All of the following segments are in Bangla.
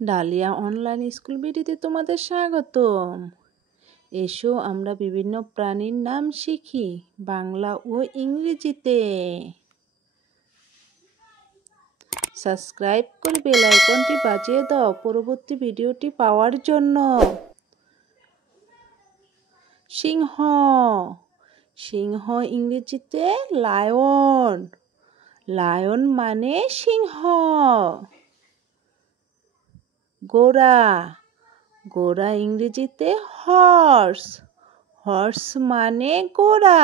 ডালিয়া অনলাইন স্কুল ভিডিওতে তোমাদের স্বাগতম। এসো আমরা বিভিন্ন প্রাণীর নাম শিখি বাংলা ও ইংরেজিতে। সাবস্ক্রাইব করে বেল আইকনটি বাজিয়ে দাও পরবর্তী ভিডিওটি পাওয়ার জন্য। সিংহ, সিংহ ইংরেজিতে লায়ন, লায়ন মানে সিংহ। ঘোড়া, ঘোড়া ইংরেজিতে হর্স, হর্স মানে ঘোড়া।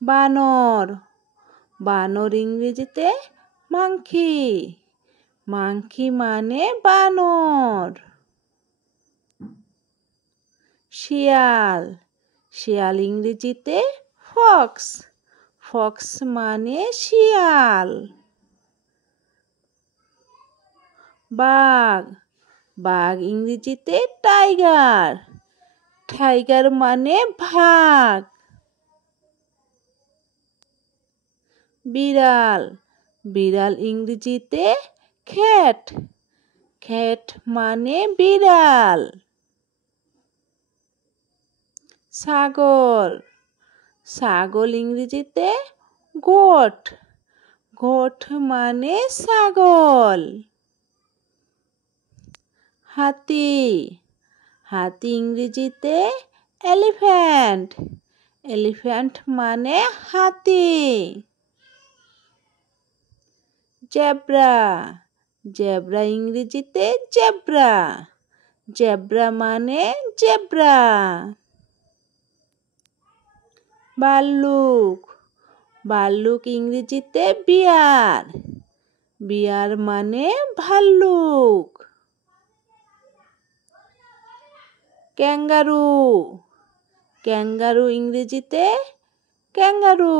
বানর, বানর ইংরেজিতে মাংকি, মাংকি মানে বানর। শিয়াল, শিয়াল ইংরেজিতে ফক্স, ফক্স মানে শিয়াল। বাঘ, বাঘ ইংরেজিতে টাইগার, টাইগার মানে বাঘ। বিড়াল, বিড়াল ইংরেজিতে ক্যাট, ক্যাট মানে বিড়াল। ছাগল, ছাগল ইংরেজিতে গোট, গোট মানে ছাগল। হাতি, হাতি ইংরেজিতে এলিফ্যান্ট, এলিফ্যান্ট মানে হাতি। জেব্রা, জেব্রা ইংরেজিতে জেব্রা, জেব্রা মানে জেব্রা। ভাল্লুক, ভাল্লুক ইংরেজিতে বিয়ার, বিয়ার মানে ভাল্লুক। ক্যাঙ্গারু, ক্যাঙ্গারু ইংরেজিতে ক্যাঙ্গারু,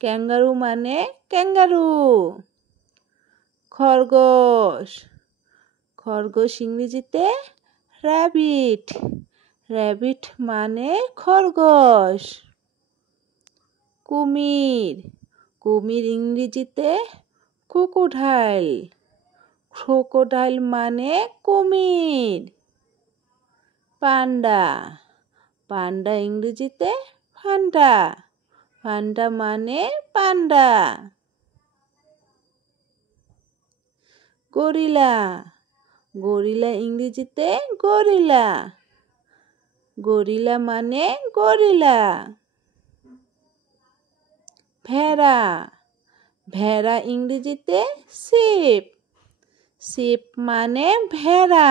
ক্যাঙ্গারু মানে ক্যাঙ্গারু। খরগোশ, খরগোশ ইংরেজিতে র্যাবিট, র্যাবিট মানে খরগোশ। কুমির, কুমির ইংরেজিতে ক্রোকোডাইল, ক্রোকোডাইল মানে কুমির। পান্ডা, পান্ডা ইংরেজিতে পান্ডা, পান্ডা মানে পান্ডা। গরিলা, গরিলা ইংরেজিতে গরিলা, গরিলা মানে গরিলা। ভেড়া, ভেড়া ইংরেজিতে শিপ, শিপ মানে ভেড়া।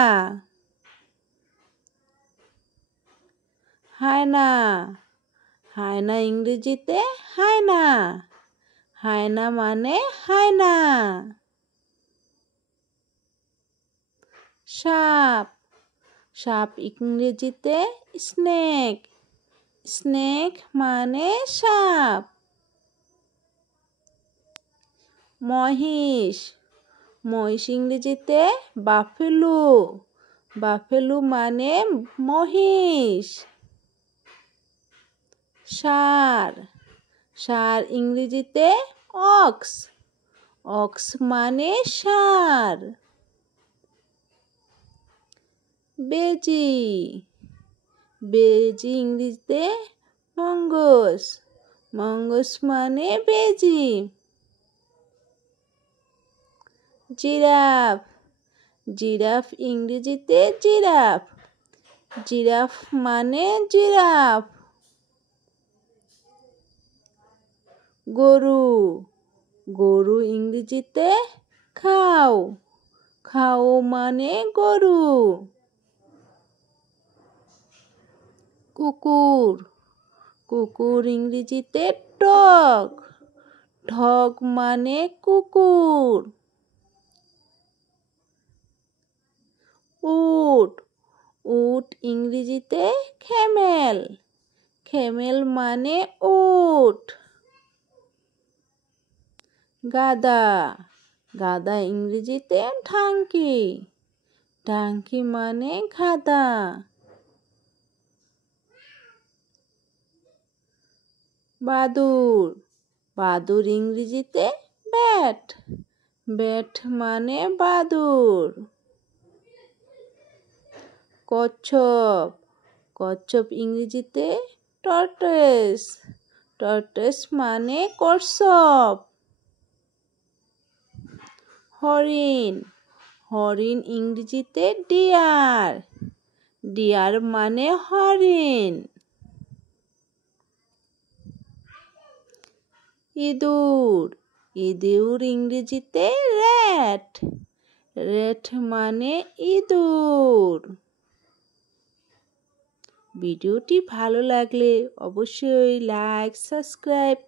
হায়না, হায়না ইংরেজিতে হায়না, হায়না মানে হায়না। সাপ, সাপ ইংরেজিতে স্নেক, স্নেক মানে সাপ। মহিষ, মহিষ ইংরেজিতে বাফেলো, বাফেলো মানে মহিষ। ষাঁড়, ষাঁড় ইংরেজিতে অক্স, অক্স মানে ষাঁড়। বেজি, বেজি ইংরেজিতে মঙ্গস, মঙ্গস মানে বেজি। জিরাফ, জিরাফ ইংরেজিতে জিরাফ, জিরাফ মানে জিরাফ। গরু, গরু ইংরেজিতে খাও, খাও মানে গরু। কুকুর, কুকুর ইংরেজিতে ডগ, ডগ মানে কুকুর। উট, উট ইংরেজিতে ক্যামেল, ক্যামেল মানে উট। গাধা, গাধা ইংরেজিতে ডাঙ্কি, ডাঙ্কি মানে গাধা। বাদুড়, বাদুড় ইংরেজিতে ব্যাট, ব্যাট মানে বাদুড়। কচ্ছপ, কচ্ছপ ইংরেজিতে টর্টয়েস, টর্টয়েস মানে কচ্ছপ। হরিণ, হরিণ ইংরেজিতে ডিয়ার, ডিয়ার মানে হরিণ। ইঁদুর, ইঁদুর ইংরেজিতে র্যাট, র্যাট মানে ইঁদুর। ভিডিওটি ভালো লাগলে অবশ্যই লাইক সাবস্ক্রাইব